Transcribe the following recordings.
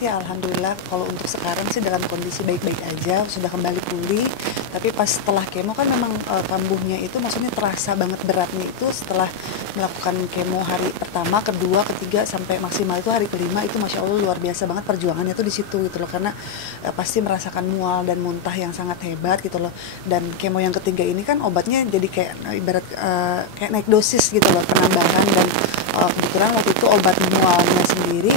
Ya alhamdulillah kalau untuk sekarang sih dalam kondisi baik-baik aja, sudah kembali pulih. Tapi pas setelah kemo kan memang kambuhnya itu maksudnya terasa banget beratnya itu setelah melakukan kemo hari pertama, kedua, ketiga sampai maksimal itu hari kelima itu Masya Allah luar biasa banget perjuangannya tuh di situ gitu loh karena pasti merasakan mual dan muntah yang sangat hebat gitu loh. Dan kemo yang ketiga ini kan obatnya jadi kayak ibarat kayak naik dosis gitu loh penambahan dan kebetulan waktu itu obat mualnya sendiri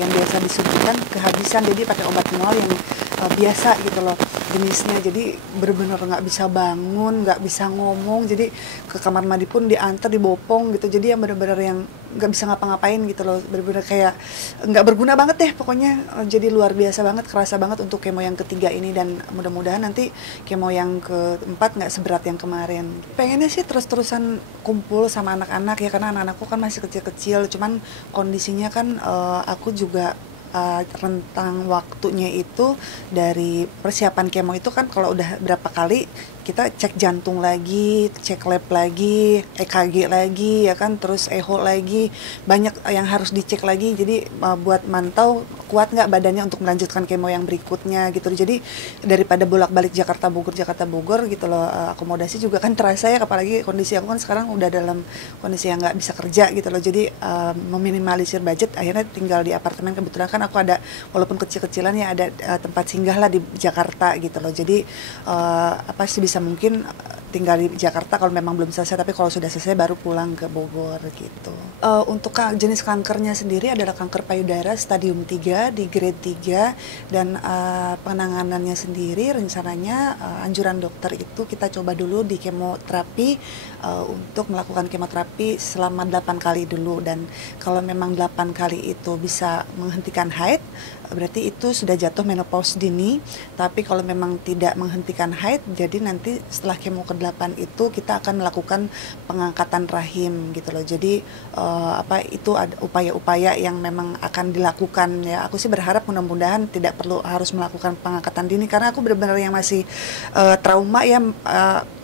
yang biasa disuntikan kehabisan jadi pakai obat mual yang biasa gitu loh jenisnya jadi bener-bener nggak bisa bangun nggak bisa ngomong jadi ke kamar mandi pun diantar dibopong gitu jadi yang bener-bener yang nggak bisa ngapa-ngapain gitu loh bener-bener kayak nggak berguna banget deh pokoknya jadi luar biasa banget kerasa banget untuk kemo yang ketiga ini dan mudah-mudahan nanti kemo yang keempat nggak seberat yang kemarin pengennya sih terus-terusan kumpul sama anak-anak ya karena anak-anakku kan masih kecil-kecil cuman kondisinya kan aku juga rentang waktunya itu dari persiapan kemo itu kan kalau udah berapa kali kita cek jantung lagi, cek lab lagi, EKG lagi ya kan, terus echo lagi, banyak yang harus dicek lagi. Jadi buat mantau kuat nggak badannya untuk melanjutkan kemo yang berikutnya gitu. Jadi daripada bolak-balik Jakarta Bogor gitu loh, akomodasi juga kan terasa ya, apalagi kondisi aku kan sekarang udah dalam kondisi yang nggak bisa kerja gitu loh. Jadi meminimalisir budget, akhirnya tinggal di apartemen. Kebetulan kan aku ada walaupun kecil-kecilan ya ada tempat singgah lah di Jakarta gitu loh. Jadi apa sih bisa mungkin tinggal di Jakarta kalau memang belum selesai, tapi kalau sudah selesai baru pulang ke Bogor gitu. Untuk jenis kankernya sendiri adalah kanker payudara stadium 3 di grade 3 dan penanganannya sendiri rencananya anjuran dokter itu kita coba dulu di kemoterapi untuk melakukan kemoterapi selama 8 kali dulu dan kalau memang 8 kali itu bisa menghentikan haid berarti itu sudah jatuh menopause dini, tapi kalau memang tidak menghentikan haid jadi nanti setelah kemo ke-8 itu kita akan melakukan pengangkatan rahim gitu loh. Jadi itu ada upaya-upaya yang memang akan dilakukan ya. Aku sih berharap mudah-mudahan tidak perlu harus melakukan pengangkatan dini karena aku benar-benar yang masih trauma ya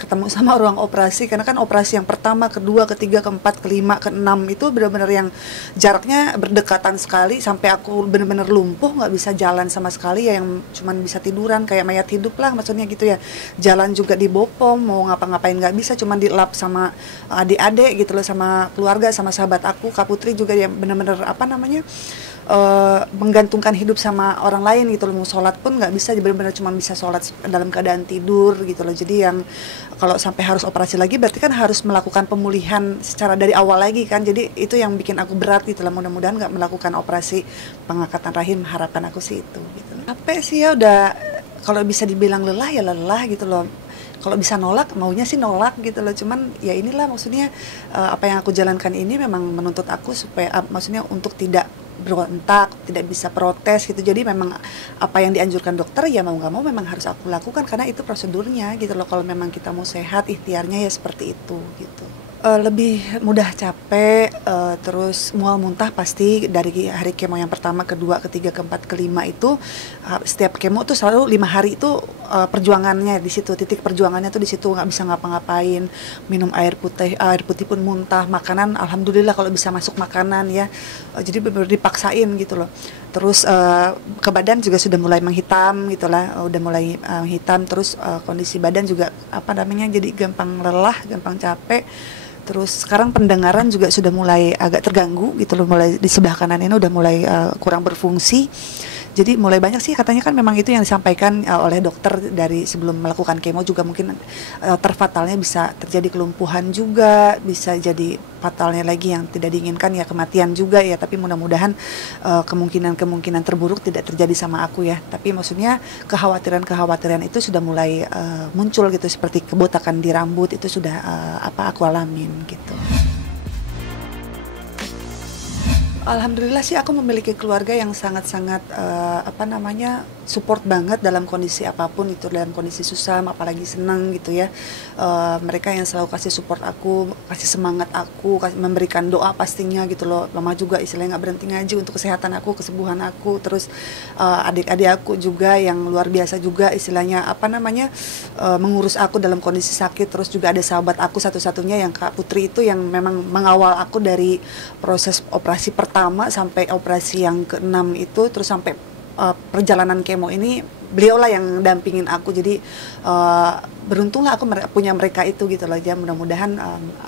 ketemu sama ruang operasi karena kan operasi yang pertama, kedua, ketiga, keempat, kelima, keenam itu benar-benar yang jaraknya berdekatan sekali sampai aku benar-benar lumpuh nggak bisa jalan sama sekali ya yang cuman bisa tiduran kayak mayat hidup lah maksudnya gitu ya jalan juga dibopong mau ngapa-ngapain nggak bisa cuman dilap sama adik-adik gitu loh sama keluarga sama sahabat aku Kak Putri juga ya benar-benar menggantungkan hidup sama orang lain gitu loh mau sholat pun nggak bisa benar-benar cuma bisa sholat dalam keadaan tidur gitu loh jadi yang kalau sampai harus operasi lagi berarti kan harus melakukan pemulihan secara dari awal lagi kan jadi itu yang bikin aku berat gitu lah mudah-mudahan nggak melakukan operasi pengangkatan rahim harapan aku sih itu gitu. Apa sih ya udah kalau bisa dibilang lelah ya lelah gitu loh kalau bisa nolak maunya sih nolak gitu loh cuman ya inilah maksudnya apa yang aku jalankan ini memang menuntut aku supaya maksudnya untuk tidak berontak, tidak bisa protes gitu. Jadi memang apa yang dianjurkan dokter ya mau nggak mau memang harus aku lakukan karena itu prosedurnya gitu loh. Kalau memang kita mau sehat, ikhtiarnya ya seperti itu gitu. Lebih mudah capek, terus mual muntah pasti dari hari kemo yang pertama, kedua, ketiga, keempat, kelima itu setiap kemo tuh selalu 5 hari itu perjuangannya di situ titik perjuangannya tuh di situ nggak bisa ngapa-ngapain minum air putih pun muntah makanan alhamdulillah kalau bisa masuk makanan ya jadi benar-benar dipaksain gitu loh terus ke badan juga sudah mulai menghitam gitulah udah mulai hitam terus kondisi badan juga jadi gampang lelah gampang capek. Terus sekarang pendengaran juga sudah mulai agak terganggu gitu loh, mulai di sebelah kanan ini udah mulai kurang berfungsi. Jadi mulai banyak sih katanya kan memang itu yang disampaikan oleh dokter dari sebelum melakukan kemo juga mungkin terfatalnya bisa terjadi kelumpuhan juga, bisa jadi fatalnya lagi yang tidak diinginkan ya kematian juga ya. Tapi mudah-mudahan kemungkinan terburuk tidak terjadi sama aku ya. Tapi maksudnya kekhawatiran itu sudah mulai muncul gitu seperti kebotakan di rambut itu sudah aku alamin gitu. Alhamdulillah sih aku memiliki keluarga yang sangat-sangat support banget dalam kondisi apapun itu dalam kondisi susah apalagi senang gitu ya mereka yang selalu kasih support aku kasih semangat aku memberikan doa pastinya gitu loh mama juga istilahnya nggak berhenti ngaji untuk kesehatan aku kesembuhan aku terus adik-adik aku juga yang luar biasa juga istilahnya mengurus aku dalam kondisi sakit terus juga ada sahabat aku satu-satunya yang Kak Putri itu yang memang mengawal aku dari proses operasi pertama pertama sampai operasi yang ke-6 itu, terus sampai perjalanan kemo ini beliau lah yang dampingin aku. Jadi beruntunglah aku punya mereka itu gitu loh. Ya mudah-mudahan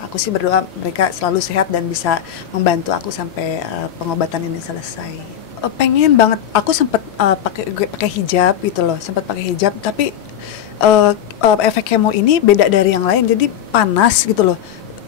aku sih berdoa mereka selalu sehat dan bisa membantu aku sampai pengobatan ini selesai. Pengen banget, aku sempat pakai hijab gitu loh, sempat pakai hijab, tapi efek kemo ini beda dari yang lain, jadi panas gitu loh.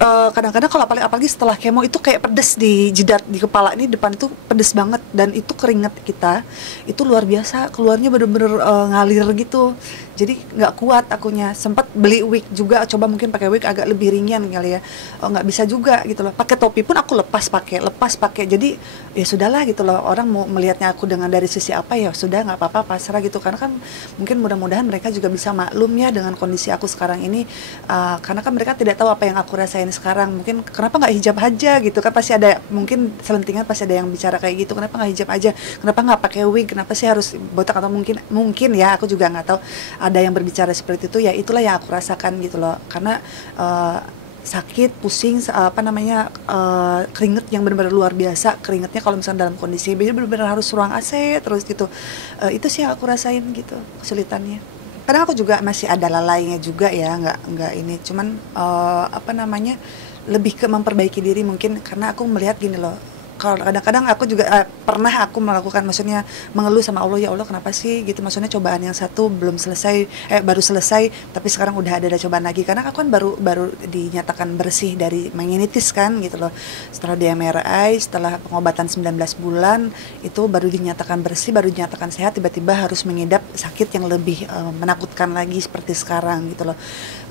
Kadang-kadang kalau apalagi setelah kemo itu kayak pedes di jidat, di kepala ini depan itu pedes banget, dan itu keringat kita itu luar biasa keluarnya, bener-bener ngalir gitu. Jadi nggak kuat akunya. Sempat beli wig juga, coba mungkin pakai wig agak lebih ringan kali ya. Nggak bisa juga gitu loh. Pakai topi pun aku lepas pakai. Jadi ya sudahlah gitu loh. Orang mau melihatnya aku dengan dari sisi apa, ya sudah, nggak apa-apa, pasrah gitu. Karena kan mungkin mudah-mudahan mereka juga bisa maklum ya dengan kondisi aku sekarang ini. Karena kan mereka tidak tahu apa yang aku rasain sekarang. Mungkin kenapa nggak hijab aja gitu kan, pasti ada mungkin selentingan, pasti ada yang bicara kayak gitu. Kenapa nggak hijab aja? Kenapa nggak pakai wig? Kenapa sih harus botak? Atau mungkin ya, aku juga nggak tahu. Ada yang berbicara seperti itu, ya itulah yang aku rasakan gitu loh. Karena sakit, pusing, keringet yang benar-benar luar biasa. Keringetnya kalau misalnya dalam kondisi benar-benar harus ruang AC terus gitu. Itu sih yang aku rasain gitu, kesulitannya. Kadang aku juga masih ada lalainya juga ya, nggak ini. Cuman lebih ke memperbaiki diri mungkin, karena aku melihat gini loh. Kalau kadang-kadang aku juga pernah aku melakukan, maksudnya mengeluh sama Allah, ya Allah kenapa sih gitu, maksudnya cobaan yang satu baru selesai, tapi sekarang udah ada cobaan lagi. Karena aku kan baru dinyatakan bersih dari meningitis kan gitu loh. Setelah di MRI, setelah pengobatan 19 bulan itu baru dinyatakan bersih, baru dinyatakan sehat, tiba-tiba harus mengidap sakit yang lebih menakutkan lagi seperti sekarang gitu loh.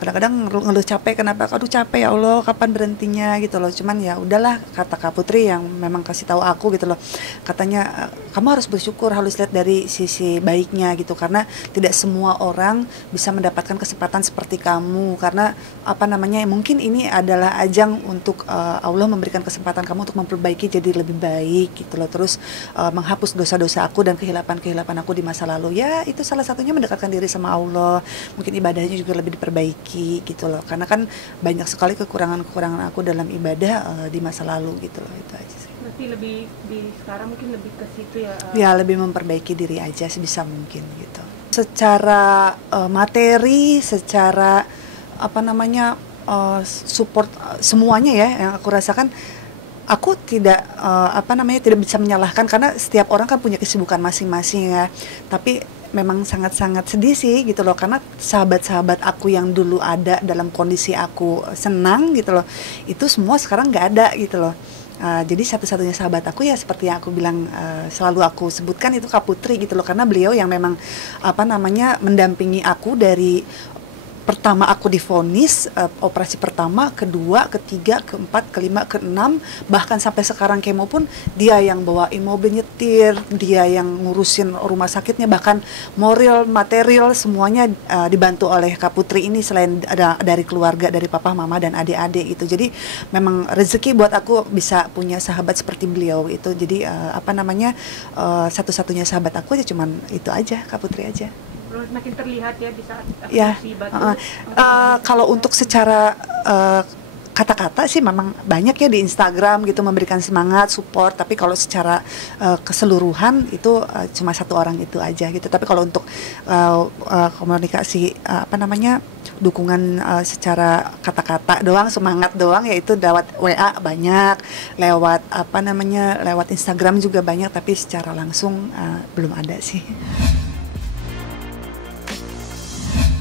Kadang-kadang ngeluh capek, kenapa? Aduh capek ya Allah, kapan berhentinya gitu loh. Cuman ya udahlah, kata Kak Putri yang memang kasih tahu aku gitu loh, katanya kamu harus bersyukur, harus lihat dari sisi baiknya gitu, karena tidak semua orang bisa mendapatkan kesempatan seperti kamu. Karena mungkin ini adalah ajang untuk Allah memberikan kesempatan kamu untuk memperbaiki jadi lebih baik gitu loh. Terus menghapus dosa-dosa aku dan kehilapan aku di masa lalu. Ya itu salah satunya mendekatkan diri sama Allah, mungkin ibadahnya juga lebih diperbaiki gitu loh. Karena kan banyak sekali kekurangan aku dalam ibadah di masa lalu gitu loh. Itu aja sih. Berarti lebih di sekarang mungkin lebih ke situ ya? Ya lebih memperbaiki diri aja sebisa mungkin gitu. Secara materi, secara support semuanya ya yang aku rasakan, aku tidak tidak bisa menyalahkan, karena setiap orang kan punya kesibukan masing-masing ya. Tapi memang sangat-sangat sedih sih gitu loh, karena sahabat-sahabat aku yang dulu ada dalam kondisi aku senang gitu loh, itu semua sekarang nggak ada gitu loh. Jadi satu-satunya sahabat aku ya seperti yang aku bilang, selalu aku sebutkan, itu Kak Putri gitu loh. Karena beliau yang memang mendampingi aku dari pertama aku divonis, operasi pertama, kedua, ketiga, keempat, kelima, keenam, bahkan sampai sekarang kemo pun dia yang bawain mobil, nyetir, dia yang ngurusin rumah sakitnya, bahkan moral, material semuanya dibantu oleh Kak Putri ini, selain ada dari keluarga, dari papa, mama, dan adik-adik gitu. Jadi memang rezeki buat aku bisa punya sahabat seperti beliau itu. Jadi satu-satunya sahabat aku ya cuman itu aja, Kak Putri aja. Makin terlihat ya di saat ya, musibah. kalau untuk secara kata-kata sih memang banyak ya di Instagram gitu memberikan semangat, support, tapi kalau secara keseluruhan itu cuma satu orang itu aja gitu. Tapi kalau untuk komunikasi dukungan secara kata-kata doang, semangat doang, yaitu lewat WA banyak, lewat Instagram juga banyak, tapi secara langsung belum ada sih.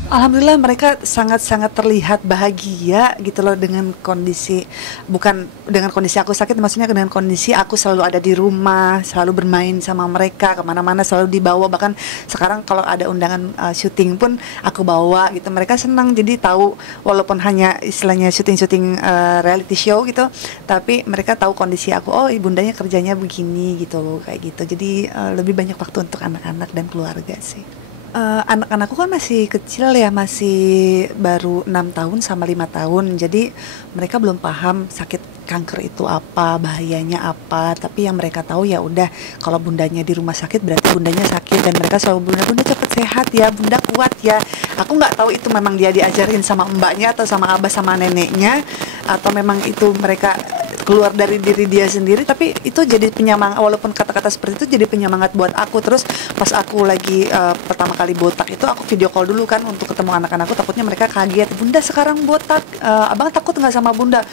Alhamdulillah mereka sangat-sangat terlihat bahagia gitu loh dengan kondisi, bukan dengan kondisi aku sakit, maksudnya dengan kondisi aku selalu ada di rumah, selalu bermain sama mereka, kemana-mana selalu dibawa, bahkan sekarang kalau ada undangan syuting pun aku bawa gitu. Mereka senang, jadi tahu walaupun hanya istilahnya syuting reality show gitu, tapi mereka tahu kondisi aku, oh ibundanya kerjanya begini gitu, kayak gitu. Jadi lebih banyak waktu untuk anak-anak dan keluarga sih. Anak-anakku kan masih kecil ya, masih baru 6 tahun sama 5 tahun. Jadi mereka belum paham sakit kanker itu apa, bahayanya apa. Tapi yang mereka tahu ya udah, kalau bundanya di rumah sakit berarti bundanya sakit, dan mereka selalu bunda cepet sehat ya, bunda kuat ya. Aku nggak tahu itu memang dia diajarin sama mbaknya atau sama abah sama neneknya, atau memang itu mereka keluar dari diri dia sendiri, tapi itu jadi penyemangat, walaupun kata-kata seperti itu jadi penyemangat buat aku. Terus pas aku lagi pertama kali botak itu aku video call dulu kan untuk ketemu anak-anakku, takutnya mereka kaget, "Bunda sekarang botak, abang takut nggak sama Bunda?"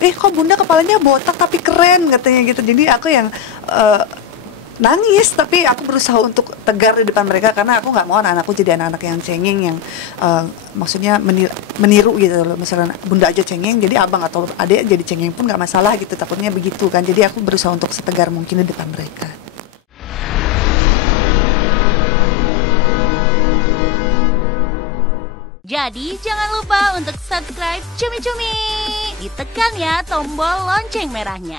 Kok Bunda kepalanya botak tapi keren katanya gitu. Jadi aku yang nangis, tapi aku berusaha untuk tegar di depan mereka karena aku nggak mau anak-anakku jadi anak-anak yang cengeng, yang maksudnya meniru gitu loh. Misalnya Bunda aja cengeng, jadi abang atau adik jadi cengeng pun nggak masalah gitu, takutnya begitu kan. Jadi aku berusaha untuk setegar mungkin di depan mereka. Jadi jangan lupa untuk subscribe Cumi Cumi. Ditekan ya tombol lonceng merahnya.